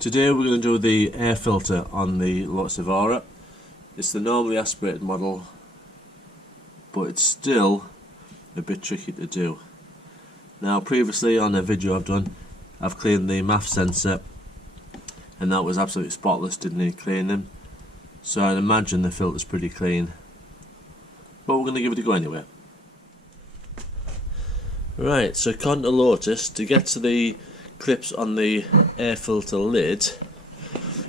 Today we're going to do the air filter on the Lotus Evora. It's the normally aspirated model, but it's still a bit tricky to do. Now previously on a video I've done, I've cleaned the MAF sensor and that was absolutely spotless, didn't need cleaning. So I'd imagine the filter's pretty clean, but we're going to give it a go anyway. Right, so according to Lotus, to get to the clips on the air filter lid,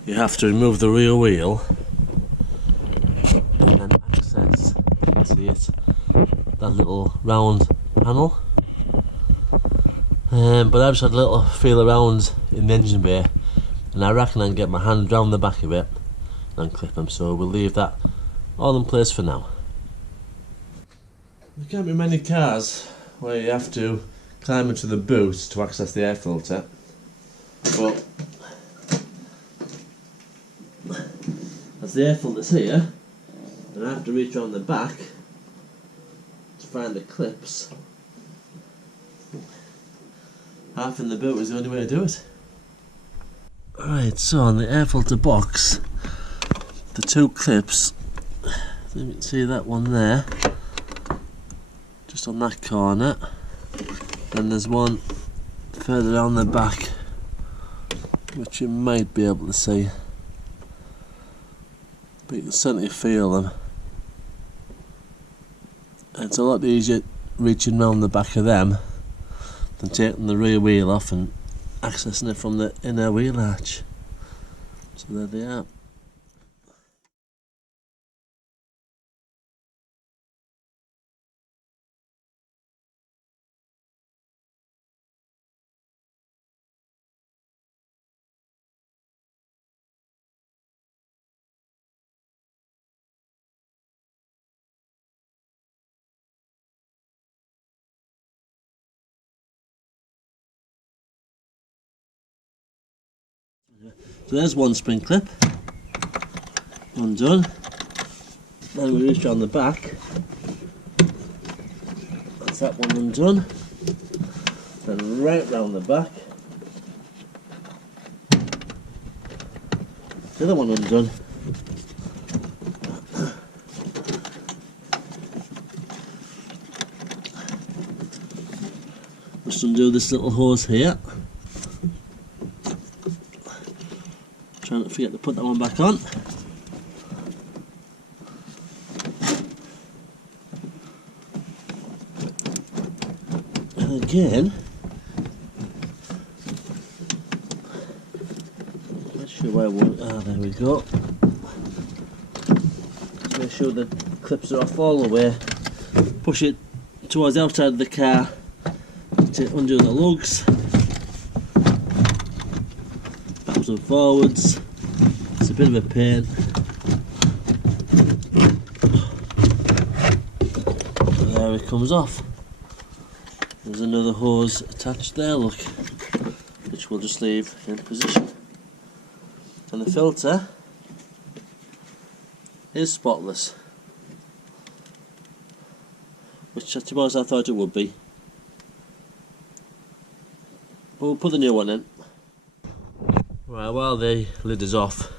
you have to remove the rear wheel and then access, you can see it, that little round panel. But I've just had a little feel around in the engine bay and I reckon I can get my hand round the back of it and clip them, so we'll leave that all in place for now. There can't be many cars where you have to climb into the boot to access the air filter, but as the air filter's here and I have to reach around the back to find the clips, half in the boot is the only way to do it. Alright, so on the air filter box, the two clips, you can see that one there, just on that corner, and there's one further down the back which you might be able to see, but you can certainly feel them. And it's a lot easier reaching around the back of them than taking the rear wheel off and accessing it from the inner wheel arch. So there they are. So there's one spring clip, undone. Then we reach on the back, that's that one undone. Then right round the back, the other one undone. Just undo this little hose here. Try not to forget to put that one back on. And again, not sure where one. There we go. Just make sure the clips are off all the way. Push it towards the outside of the car to undo the lugs. Backwards and forwards. It's a bit of a pain. And there it comes off. There's another hose attached there, look, which we'll just leave in position. And the filter is spotless, which I suppose I thought it would be. But we'll put the new one in. Right, while the lid is off,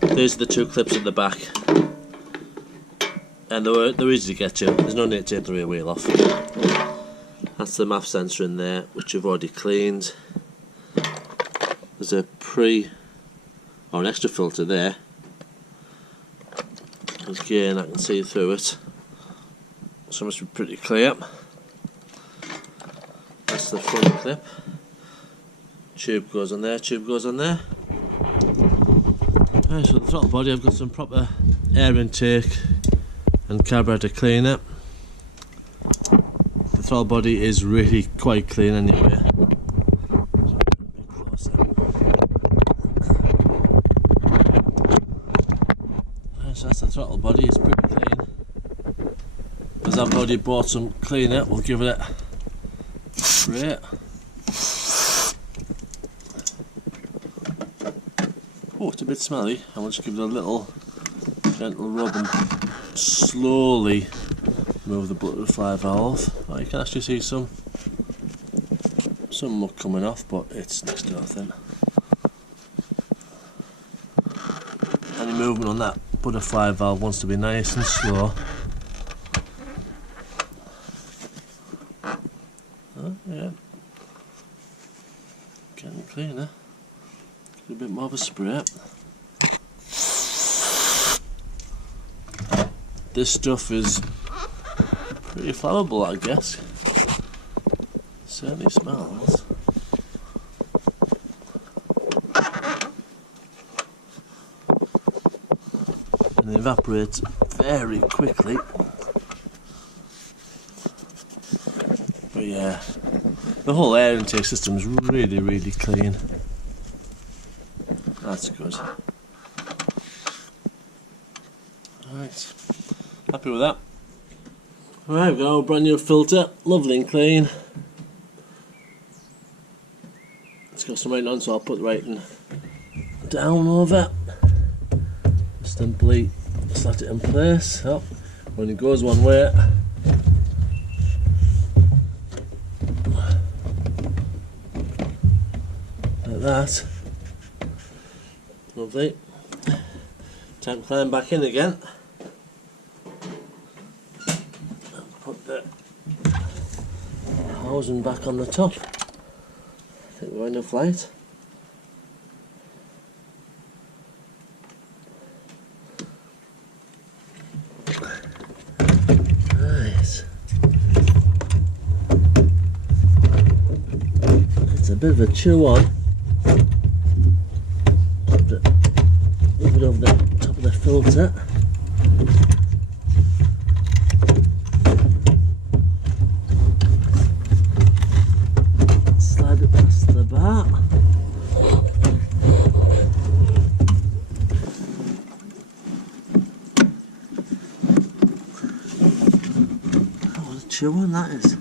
these are the two clips at the back, and they're easy to get to. There's no need to take the rear wheel off. That's the MAF sensor in there, which I've already cleaned. There's a an extra filter there. Again, I can see through it, so it must be pretty clear. That's the front clip. Tube goes on there, tube goes on there. Right, so the throttle body, I've got some proper air intake and carburetor cleaner. The throttle body is really quite clean anyway. Right, so that's the throttle body, it's pretty clean. As I've already bought some cleaner, we'll give it a spray. Oh, it's a bit smelly. I'll just give it a little gentle rub and slowly move the butterfly valve. Oh, you can actually see some muck coming off, but it's next to nothing. movement on that butterfly valve wants to be nice and slow. Oh, yeah. Getting cleaner. A bit more of a spray. This stuff is pretty flammable, I guess. Certainly smells. And it evaporates very quickly. But yeah, the whole air intake system is really, really clean. That's good. Right, happy with that. Right, we've got our brand new filter, lovely and clean. It's got some writing on, so I'll put the writing down over. Simply slot it in place. Oh, when it goes one way. Like that. Lovely. Time to climb back in again. Put the housing back on the top. I think we're enough light. Nice. It's a bit of a chew on. Move it over the top of the filter. Slide it past the bar. Oh, what a chew on that is.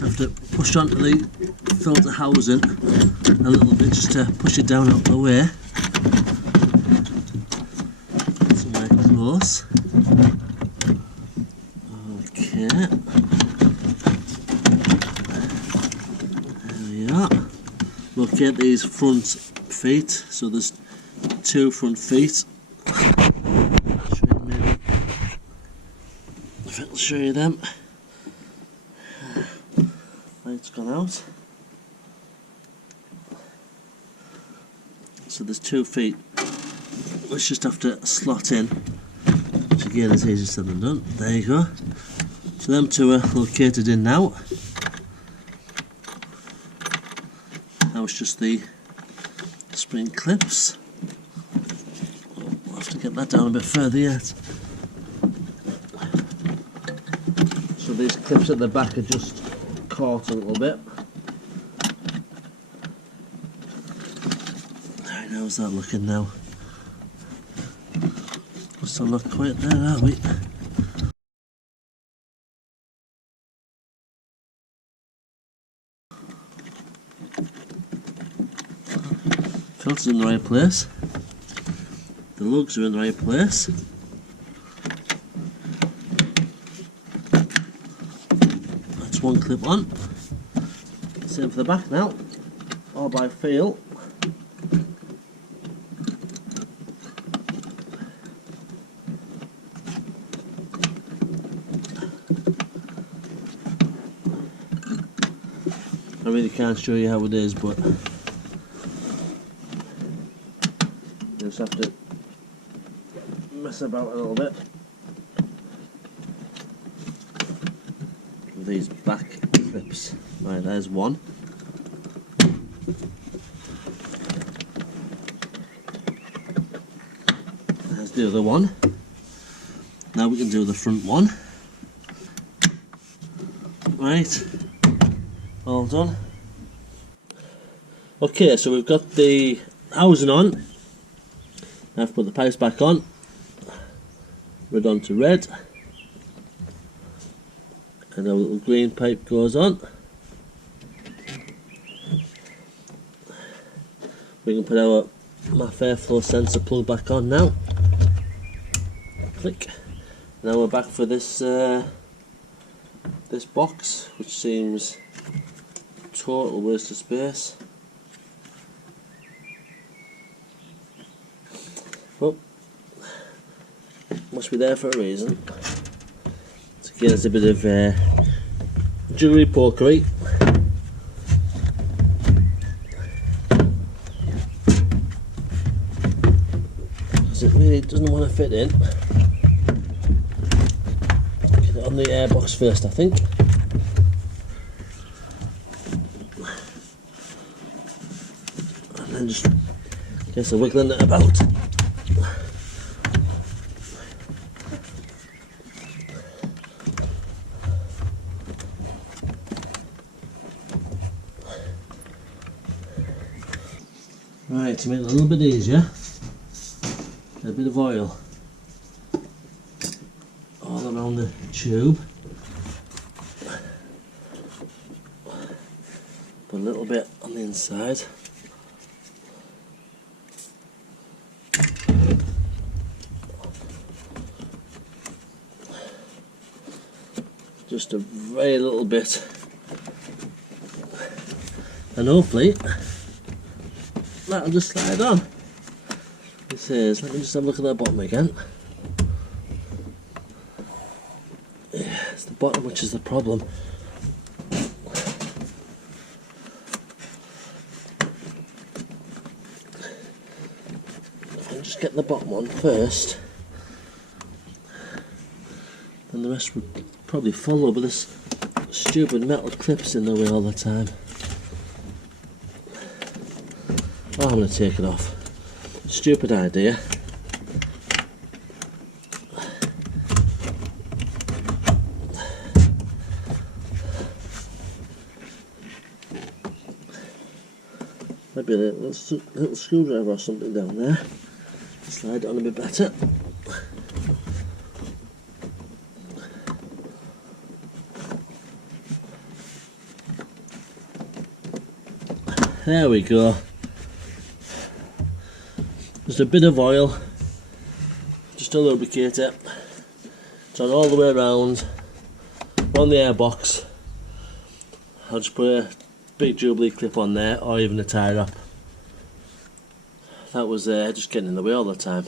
Have to push onto the filter housing a little bit just to push it down out of the way. Somewhere close. Okay. There we are. Locate these front feet. So there's 2 front feet. I'll show you them. Light's gone out. So there's 2 feet. Let's just have to slot in, which again is easier said than done. There you go. So them 2 are located in now. Now it's just the spring clips. We'll have to get that down a bit further yet. So these clips at the back are just caught a little bit. Right, how's that looking now? We'll still not quite there, are we? Filter's in the right place. The lugs are in the right place. That's 1 clip on. Same for the back now, all by feel. I really can't show you how it is, but you just have to mess about a little bit with these back clips. Right, there's 1. There's the other one. Now we can do the front one. Right, all done. Okay, so we've got the housing on. Now I've put the pipes back on. Red on to red. And our little green pipe goes on. We can put our MAF airflow sensor plug back on now. Click. Now we're back for this this box, which seems total waste of space. Well, must be there for a reason. So again, it's a bit of jewellery pokery. Because it really doesn't want to fit in. Get it on the airbox first, I think. And then just get wiggling it about. Right, to make it a little bit easier, a bit of oil all around the tube, put a little bit on the inside, just a very little bit, and hopefully that'll just slide on. It says, let me just have a look at that bottom again. Yeah, it's the bottom which is the problem. If I can just get the bottom one first, then the rest would probably follow, but this stupid metal clips in the way all the time. Oh, I'm going to take it off. Stupid idea. Maybe a little screwdriver or something down there. Slide it on a bit better. There we go. Just a bit of oil, just to lubricate it. It's on all the way around, on the airbox. I'll just put a big Jubilee clip on there, or even a tie wrap. That was just getting in the way all the time.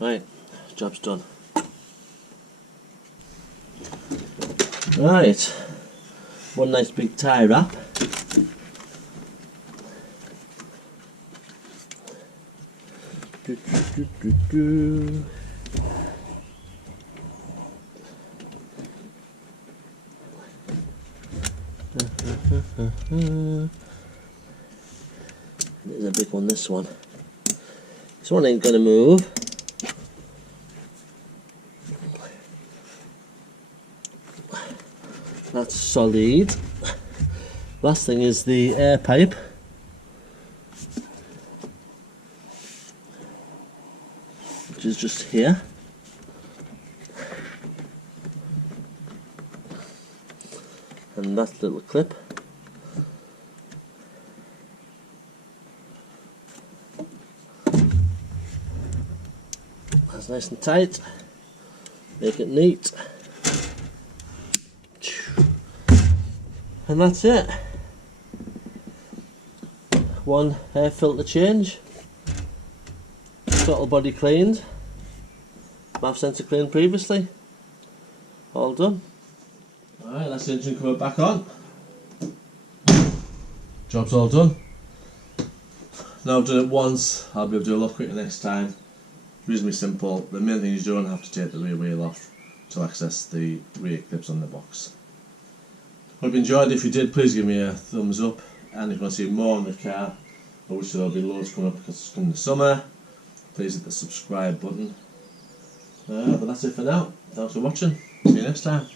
Right, job's done. Right, one nice big tie wrap. There's a big one, this one. This one ain't gonna move. That's solid. Last thing is the air pipe. Which is just here. And that little clip. That's nice and tight. Make it neat. And that's it. One air filter change. Throttle body cleaned, MAF sensor cleaned previously, all done. Alright, that's the engine cover back on. Job's all done. Now I've done it once, I'll be able to do a lot quicker next time. Reasonably simple. The main thing is you don't have to take the rear wheel off to access the rear clips on the box. Hope you enjoyed. If you did, please give me a thumbs up, and if you want to see more on the car, I wish there'll be loads coming up because it's coming the summer. Please hit the subscribe button. But that's it for now. Thanks for watching. See you next time.